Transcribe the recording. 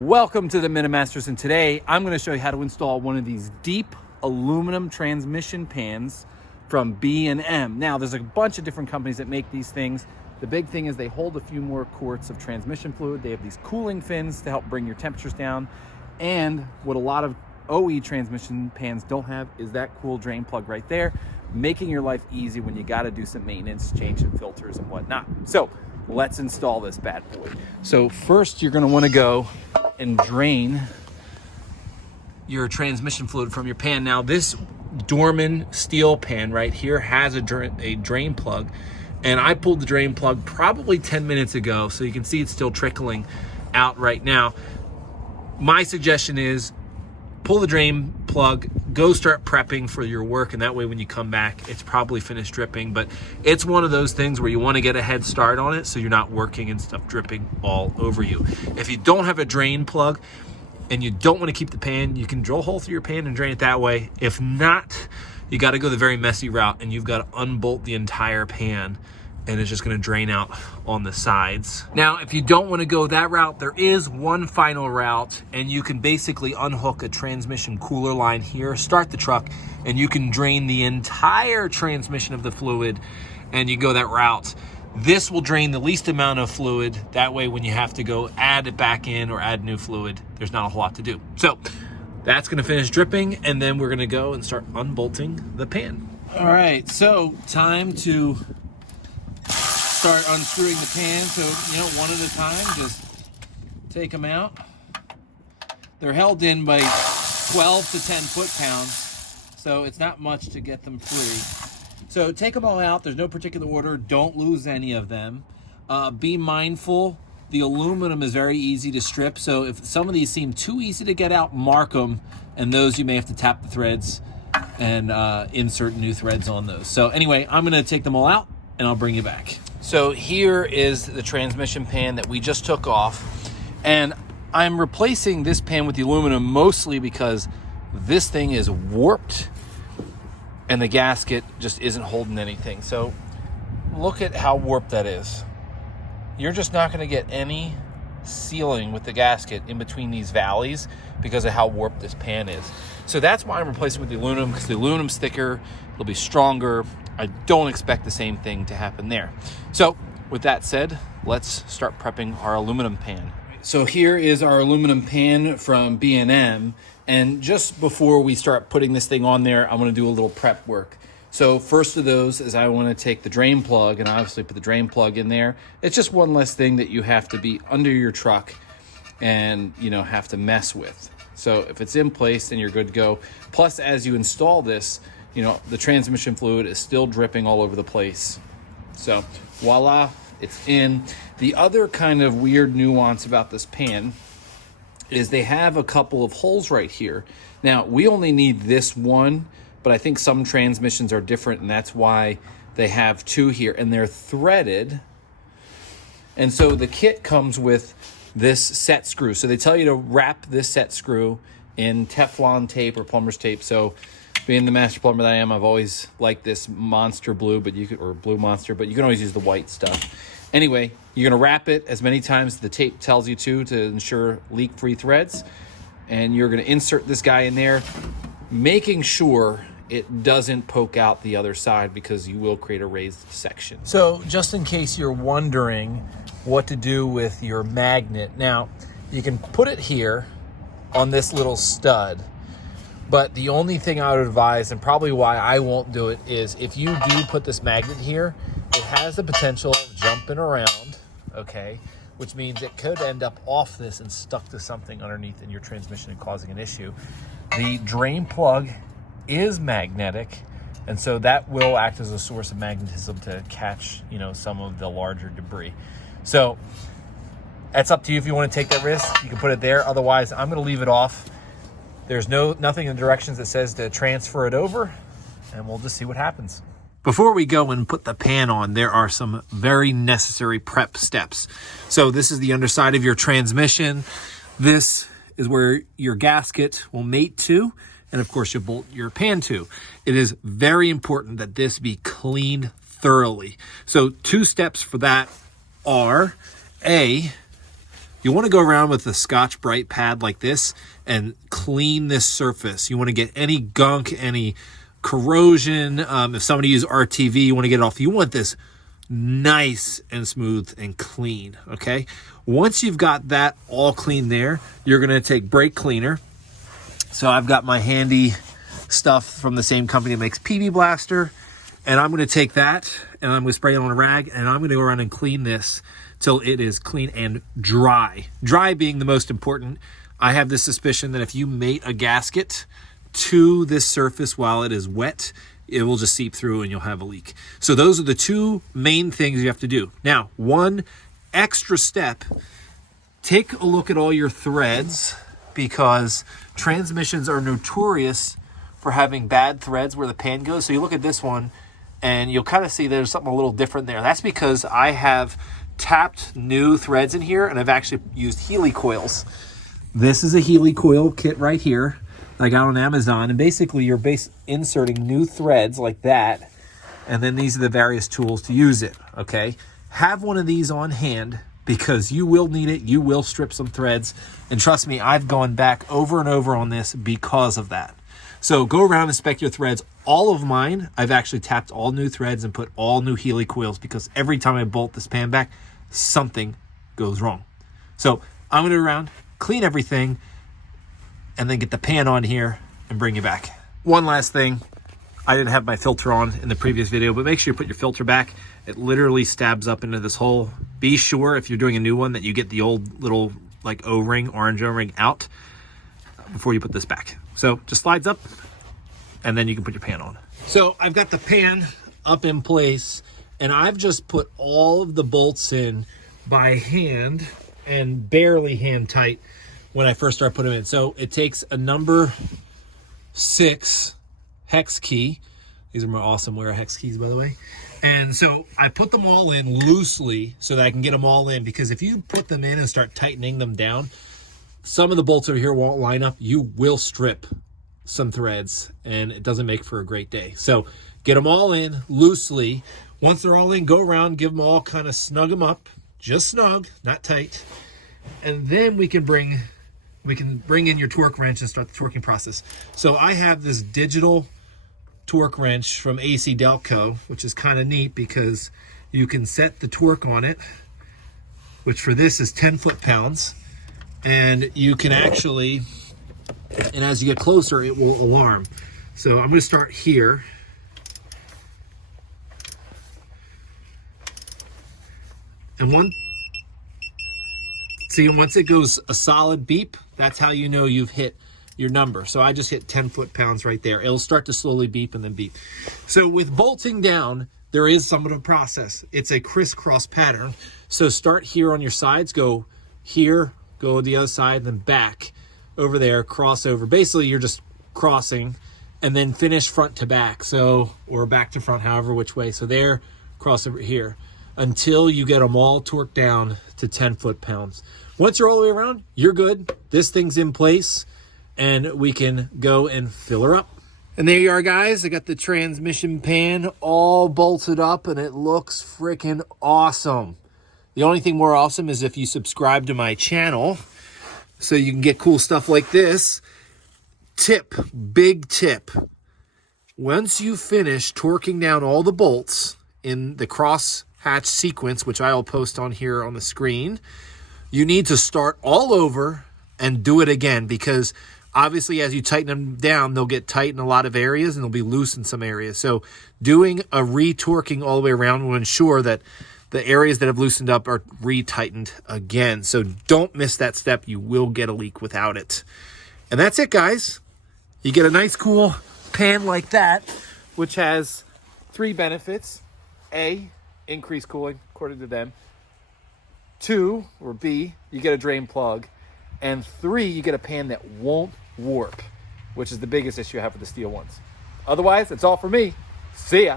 Welcome to the Minimasters, and today I'm going to show you how to install one of these deep aluminum transmission pans from B&M. Now, there's a bunch of different companies that make these things. The big thing is they hold a few more quarts of transmission fluid. They have these cooling fins to help bring your temperatures down. And what a lot of OE transmission pans don't have is that cool drain plug right there, making your life easy when you got to do some maintenance, changing filters and whatnot. So let's install this bad boy. So first you're going to want to go and drain your transmission fluid from your pan. Now this Dorman steel pan right here has a drain plug, and I pulled the drain plug probably 10 minutes ago, so you can see it's still trickling out right now. My suggestion is pull the drain plug, go start prepping for your work, and that way when you come back, it's probably finished dripping. But it's one of those things where you want to get a head start on it so you're not working and stuff dripping all over you. If you don't have a drain plug and you don't want to keep the pan, you can drill a hole through your pan and drain it that way. If not, you got to go the very messy route, and you've got to unbolt the entire pan, and it's just going to drain out on the sides. Now, if you don't want to go that route, there is one final route, and you can basically unhook a transmission cooler line here, start the truck, and you can drain the entire transmission of the fluid, and you go that route. This will drain the least amount of fluid. That way, when you have to go add it back in or add new fluid, there's not a whole lot to do. So that's going to finish dripping, and then we're going to go and start unbolting the pan. All right, so time to start unscrewing the pan. So, one at a time, just take them out. They're held in by 12 to 10 foot-pounds, so it's not much to get them free. So take them all out. There's no particular order. Don't lose any of them. Be mindful. The aluminum is very easy to strip, so if some of these seem too easy to get out, mark them, and those you may have to tap the threads and insert new threads on those. So anyway, I'm going to take them all out, and I'll bring you back. So here is the transmission pan that we just took off, and I'm replacing this pan with the aluminum mostly because this thing is warped and the gasket just isn't holding anything. So look at how warped that is. You're just not going to get any sealing with the gasket in between these valleys because of how warped this pan is. So that's why I'm replacing with the aluminum, because the aluminum's thicker, it'll be stronger. I don't expect the same thing to happen there. So with that said, let's start prepping our aluminum pan. So here is our aluminum pan from B&M. And just before we start putting this thing on there, I'm going to do a little prep work. So first of those is I want to take the drain plug and obviously put the drain plug in there. It's just one less thing that you have to be under your truck and, have to mess with. So if it's in place, then you're good to go. Plus, as you install this, the transmission fluid is still dripping all over the place. So voila, it's in. The other kind of weird nuance about this pan is they have a couple of holes right here. Now, we only need this one, but I think some transmissions are different, and that's why they have two here, and they're threaded. And so the kit comes with this set screw. So they tell you to wrap this set screw in Teflon tape or plumber's tape. So being the master plumber that I am, I've always liked this monster blue, or blue monster, but you can always use the white stuff. Anyway, you're gonna wrap it as many times as the tape tells you to ensure leak-free threads. And you're gonna insert this guy in there, making sure it doesn't poke out the other side because you will create a raised section. So just in case you're wondering what to do with your magnet, now you can put it here on this little stud, but the only thing I would advise, and probably why I won't do it, is if you do put this magnet here, it has the potential of jumping around, okay? Which means it could end up off this and stuck to something underneath in your transmission and causing an issue. The drain plug is magnetic, and so that will act as a source of magnetism to catch, some of the larger debris. So that's up to you if you want to take that risk. You can put it there. Otherwise, I'm going to leave it off. There's nothing in the directions that says to transfer it over, and we'll just see what happens. Before we go and put the pan on, there are some very necessary prep steps. So this is the underside of your transmission. This is where your gasket will mate to, and of course you'll bolt your pan to. It is very important that this be cleaned thoroughly. So 2 steps for that are, A, you want to go around with a Scotch-Brite pad like this and clean this surface. You want to get any gunk, any corrosion. If somebody uses RTV, you want to get it off. You want this nice and smooth and clean, okay? Once you've got that all clean there, you're going to take brake cleaner. So I've got my handy stuff from the same company that makes PB Blaster, and I'm going to take that and I'm going to spray it on a rag, and I'm going to go around and clean this till it is clean and dry. Dry being the most important. I have this suspicion that if you mate a gasket to this surface while it is wet, it will just seep through and you'll have a leak. So those are the two main things you have to do. Now, one extra step, take a look at all your threads, because transmissions are notorious for having bad threads where the pan goes. So you look at this one and you'll kind of see there's something a little different there. That's because I have tapped new threads in here and I've actually used Helicoils. This is a Helicoil kit right here that I got on Amazon, and basically you're inserting new threads like that, and then these are the various tools to use it, okay? Have one of these on hand because you will need it. You will strip some threads, and trust me, I've gone back over and over on this because of that. So go around and inspect your threads. All of mine, I've actually tapped all new threads and put all new Helicoils, because every time I bolt this pan back, something goes wrong. So I'm going to go around, clean everything, and then get the pan on here and bring you back. One last thing. I didn't have my filter on in the previous video, but make sure you put your filter back. It literally stabs up into this hole. Be sure if you're doing a new one that you get the old little like O-ring, orange O-ring out before you put this back. So just slides up and then you can put your pan on. So I've got the pan up in place, and I've just put all of the bolts in by hand and barely hand tight when I first start putting them in. So it takes a number 6 hex key. These are my awesome wear hex keys, by the way. And so I put them all in loosely so that I can get them all in, because if you put them in and start tightening them down, some of the bolts over here won't line up. You will strip some threads and it doesn't make for a great day. So get them all in loosely. Once they're all in, go around, give them all, kind of snug them up, just snug, not tight. And then we can bring in your torque wrench and start the torquing process. So I have this digital torque wrench from AC Delco, which is kind of neat because you can set the torque on it, which for this is 10 foot-pounds. And you can actually, and as you get closer, it will alarm. So I'm going to start here. And once it goes a solid beep, that's how you know you've hit your number. So I just hit 10 foot-pounds right there. It'll start to slowly beep and then beep. So with bolting down, there is somewhat of a process. It's a crisscross pattern. So start here on your sides, go here, go the other side, then back over there, cross over. Basically, you're just crossing, and then finish front to back. So, or back to front, however which way. So there, cross over here, until you get them all torqued down to 10 foot-pounds. Once you're all the way around, you're good. This thing's in place, and we can go and fill her up. And there you are, guys. I got the transmission pan all bolted up, and it looks freaking awesome. The only thing more awesome is if you subscribe to my channel so you can get cool stuff like this. Tip, big tip. Once you finish torquing down all the bolts in the cross hatch sequence, which I'll post on here on the screen, you need to start all over and do it again, because obviously as you tighten them down, they'll get tight in a lot of areas and they'll be loose in some areas. So doing a re-torquing all the way around will ensure that the areas that have loosened up are re-tightened again. So don't miss that step. You will get a leak without it. And that's it, guys. You get a nice cool pan like that, which has 3 benefits. A, increased cooling, according to them. 2, or B, you get a drain plug. And 3, you get a pan that won't warp, which is the biggest issue I have with the steel ones. Otherwise, that's all for me. See ya.